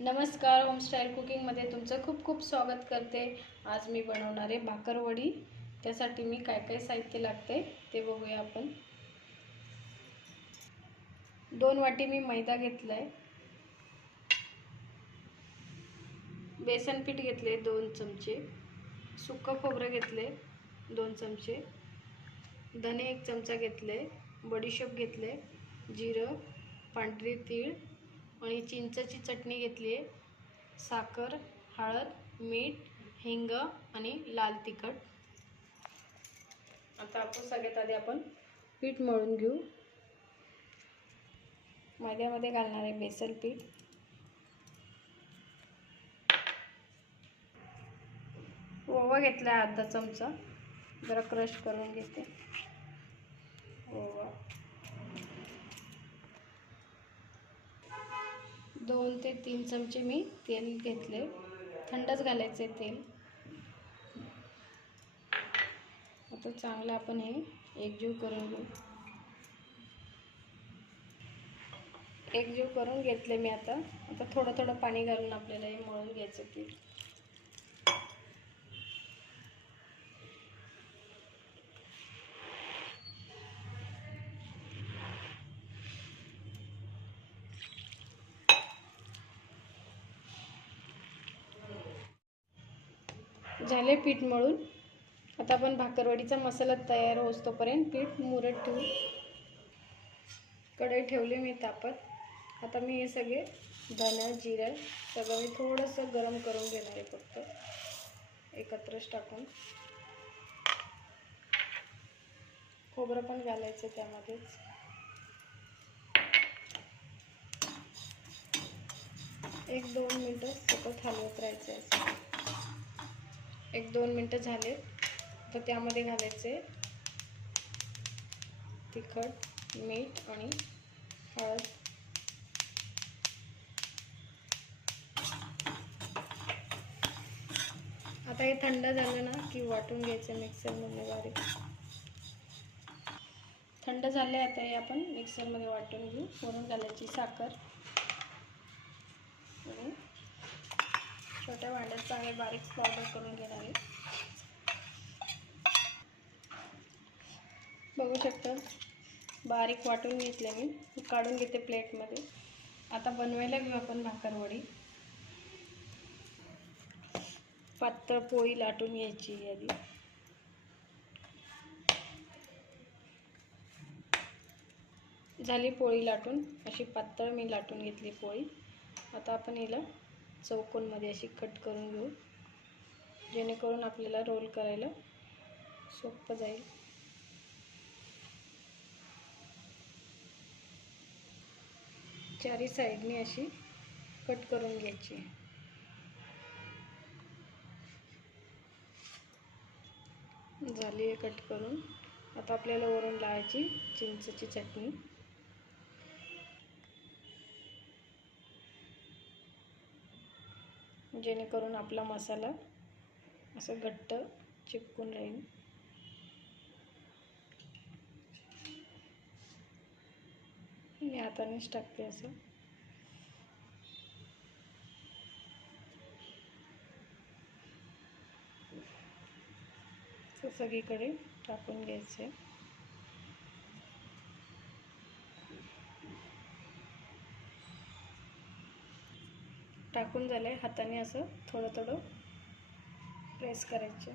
नमस्कार होमस्टाईल कुकिंगमध्ये तुमचं खूप खूप स्वागत करते. आज मी बनवणार आहे भाकरवडी त्यासाठी मी काय काय साहित्य लागते ते बघूया आपण. दोन वाटी मी मैदा घेतला आहे बेसन पीठ घेतले दोन चमचे. सुक्कं खोबरं घेतले दोन चमचे. धने एक चमचा घेतले. बडीशेप घेतले. जिरं पांढरी तीळ आणि चिंचची चटणी घेतली आहे साखर हळद मीठ हिंग आणि लाल तिखट. आता आपण सगळ्यात आधी आपण पीठ मळून घेऊ. मैद्यामध्ये घालणार आहे बेसन पीठ. ओवा घेतला आहे अर्धा चमचा. जरा क्रश करून घेते. दोन ते तीन चमचे मी तेल घेतले. थंडच घालायचे तेल. आता चांगलं आपण हे एकजीव करून घेऊ. एकजीव करून घेतले मी आता. आता थोडं थोडं पाणी घालून आपल्याला हे मळून घ्यायचं ते झाले पीठ मळून. आता आपण भाकरवडीचा मसाला तयार होतोपर्यंत पीठ मुरत ठेवू कढई ठेवली मी तापत. आता मी हे सगळे धन्या जिरं सगळं मी थोडंसं गरम करून घेणार आहे फक्त. एकत्रच टाकून. खोबरं पण घालायचं त्यामध्येच. एक दोन मिनटं सतत हलवत राहायचं असं. एक दोन मिनटं झाले. तर त्यामध्ये घालायचे तिखट मीठ आणि हळद. आता हे थंड झालं ना की वाटून घ्यायचं मिक्सरमध्ये बारीक. थंड झाले आता हे आपण मिक्सरमध्ये वाटून घेऊ. वरून घालायची साखर आणि छोट्या भांड्यात चांगले बारीक पावडर करून घेणार आहे. बघू शकता बारीक वाटून घेतले मी. काढून घेते प्लेटमध्ये. आता बनवायला घेऊ आपण भाकरवडी पातळ पोळी लाटून घ्यायची आधी. झाली पोळी लाटून. अशी पातळ मी लाटून घेतली पोळी. आता आपण हिला चौकोनमध्ये अशी कट करून घेऊ. जेणेकरून आपल्याला रोल करायला सोपं जाईल. चारी साईडने अशी कट करून घ्यायची झाली आहे कट करून. आता आपल्याला वरून लावायची चिंचची चटणी. जेणेकरून आपला मसाला असं घट्ट चिपकून राहील. मी हातानेच टाकते असं. सगळीकडे टाकून घ्यायचं टाकून झालं आहे हाताने असं थोडं थोडं प्रेस करायचं.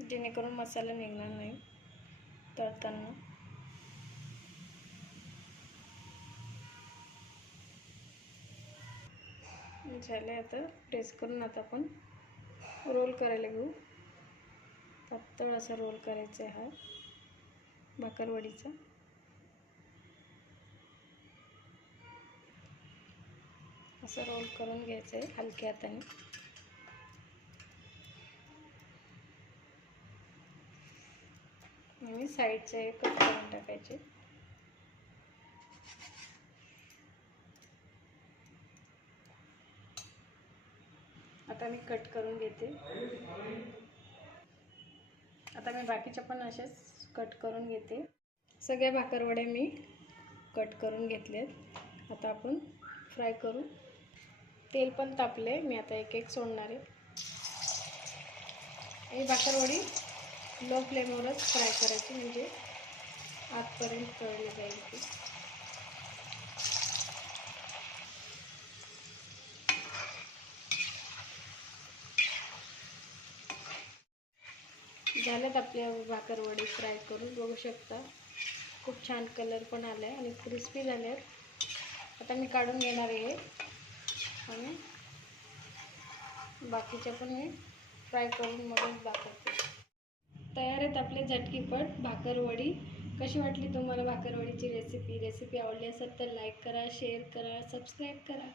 जेणेकरून मसाला निघणार नाही तळताना. झाले आता प्रेस करून आता आपण रोल करायला घेऊ. पातळ असा रोल करायचा आहे हा भाकरवडीचा. असं रोल करून घ्यायचं आहे हलक्या हाताने. आणि साईडचे कट करून टाकायचे. आता मी कट करून घेते. आता मी बाकीच्या पण असेच कट करून घेते. सगळ्या भाकरवडे मी कट करून घेतलेत आता आपण फ्राय करू. तेल पण तापले मी आता एक एक सोडणार आहे. ही भाकरवडी लो फ्लेमवरच फ्राय करायची. म्हणजे आतपर्यंत तळली जाईल ती. झाल्यात आपल्या भाकरवडी फ्राय करून. बघू शकता. खूप छान कलर पण आला आहे आणि क्रिस्पी झाले आहेत आता मी काढून घेणार आहे आणि बाकीच्या पण मी फ्राय करून मगच दाखवते. तयार आहेत आपले झटकीपट भाकरवडी. कशी वाटली तुम्हाला भाकरवडीची रेसिपी रेसिपी आवडली असेल तर लाईक करा शेअर करा सबस्क्राईब करा.